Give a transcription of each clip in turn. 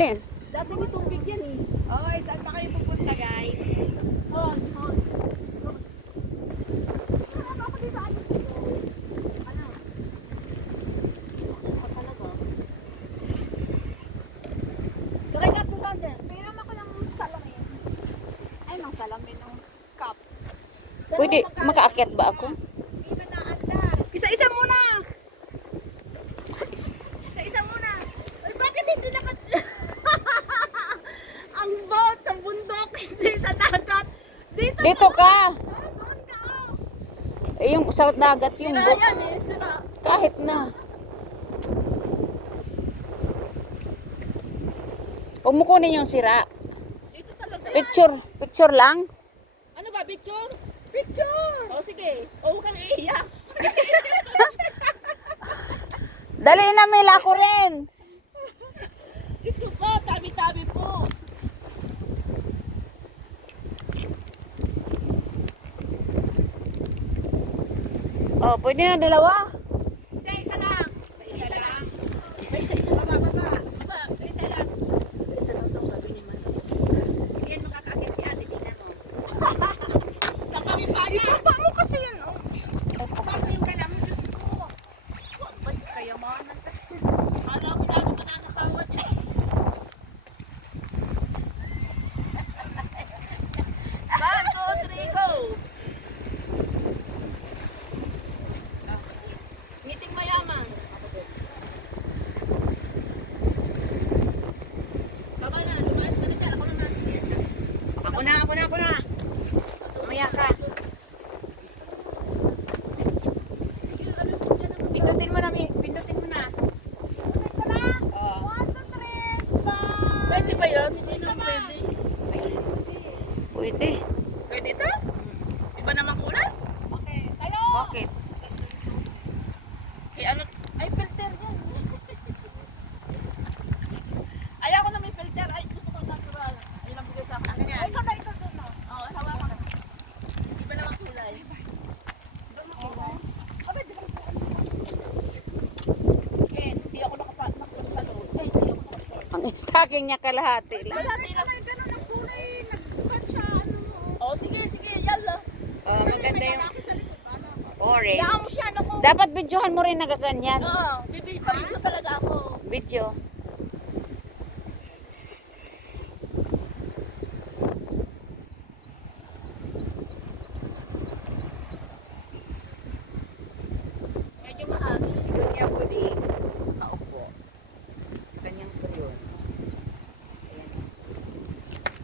Alin? Dati may tubig yan eh. Okay, saan pa kayo pupunta, guys? Hon. Ako dito ayos ito. Ano? Ako talaga. Sakay ka Susan din. Pairam ako ng salamin. Ay, ng salamin ng cup. Pwede, makaakyat ba ako? Hindi na naandar. Isa-isa muna. Isa-isa. Isa-isa muna. Ay, bakit hindi nakat... Ang boat sa bundok, hindi sa dagat. Dito ka! Doon ka. Eh, yung sa dagat yung Sira boat. yan eh, sira. Kahit na. Huwag mo kunin yung sira. Dito talaga. Picture lang. Ano ba, picture? Picture! O sige, o huwag kang iiyak. Dali na, Mila, ako rin. Diyos ko po, tabi-tabi po. Oh, pwede na dalawa. Hindi, isa lang. Isa lang. May isa-isa pa, baba. Aba, isa lang. Isa-isa lang daw, sabi ni Manong. Hindi yan makakakit si ate, tingnan mo. Sa kami pa niya. Ibaba mo kasi yan, oh. Paano yung kailangan, Diyos ko? Ba't kayamanan kasi? Kala ko na ako mananasawa niya. 1, 2, 3, go! Ngiting mayaman. Tama na, lumayas ka na dyan. Ako naman. Ako na. Mamaya ka. Pindutin mo na, pindutin mo na. Oo. 1, 2, 3, bye! Pwede ba yun? Hindi na pwede. Pwede. Pwede ito? Iba naman kulay? Okay, tayo! Bakit? Kaya ano? Ay, filter yan. Ayaw ko na may filter. Ay, gusto ko natural. Ay, lang bigay sa akin. Ano yan? Ay, ikaw doon. Oo, hawa ka na. Iba naman kulay. Ken, hindi ako nakapatak sa loob. Ay, hindi ako nakapatak. Ang stocking niya kalahati lang. Wala, hindi lang. Ganun ang kulay, nagbukat siya, ano. Oo, sige, yala. Oh, maganda yung sa likod, paano? Hayaan Orange. mo siya, ano ko. Dapat videohan mo rin na gaganyan. Oo, pabidyo talaga ako. Video. Medyo mahal. Doon niya budi, kaupo. Sa kanyang yun.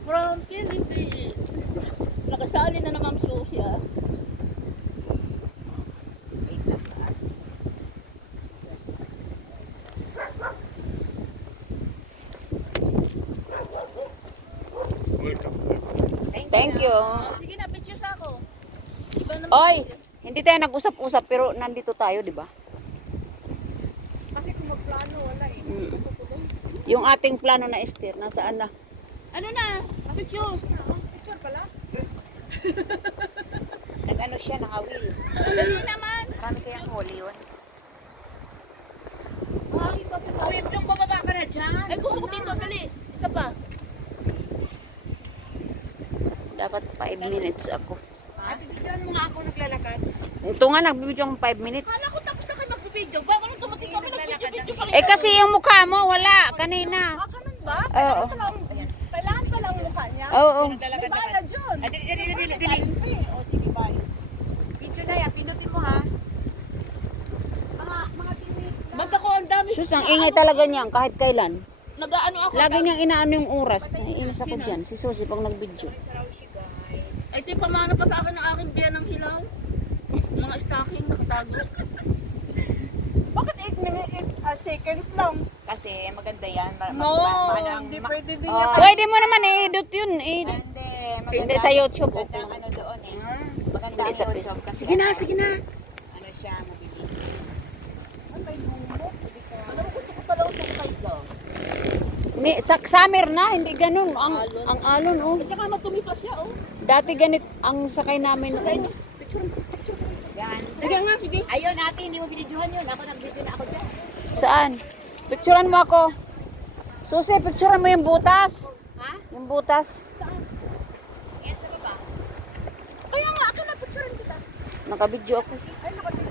From Philippines. Nakasali na naman Susi ah. Wait lang ba? Thank you. Oh, sige na, picture sa ako. Iba naman. Oy, hindi tayo nag-usap-usap pero nandito tayo, di ba? Kasi kung magplano, wala eh. Yung ating plano na Esther, nasaan na? Ano na? Pictures. Picture pala? Nag-ano siya, nakawil. Dali naman. Marami kayang huli yun. Ay, kasi Uy, nung bababa ka na dyan. ay, gusto ko dito, dali. Isa pa. Dapat 5 minutes ako. Ate, dyan mo nga ako naglalakad. Ito nga, nagbibidyo ang 5 minutes. Kala ko tapos na kayo mag-video. Bago nung dumating kami, nag-video pa rin. Eh kasi yung mukha mo, wala, kanina. Ganun ba? Oo. Kailangan pala ang mukha niya. Oo. May bayad yun. Dili. O, sige, bye. Picture na yan, pinutin mo ha. Mga tinis na. Ba't ako ang dami? Sus, ang ingay talaga niyan kahit kailan. Nag-ano ako. Lagi niyang inaano yung oras. Naiinis ako dyan, si Susi pag nagbidyo. Ay, ito yung pamana pa sa akin ng aking biyan ng hilaw. Mga stocking nakatago. Bakit 8 seconds lang? Kasi maganda yan. hindi pwede din Pwede mo naman i-edit yun. Hindi. Hindi sa YouTube. Maganda ang ano doon eh. Maganda Hindi ang sa YouTube. Kasi Sige na, sige na. ano siya, mabilis. Ano, gusto ko pala usang kahit daw. Sa summer na, hindi ganun. Ang alon, oh. At saka matumi pa siya, oh. Dati ganit ang sakay namin noon. Yan. Sige nga, sige. Ayun ate, hindi mo binidyohan yun. Ako nag-video na ako dyan. Saan? Picturean mo ako. Susi, picturean mo yung butas. Ha? Yung butas. Saan? Yan sa baba. Kaya nga, ako na picturean kita. Nakabidyo ako. Ay, nakapicture.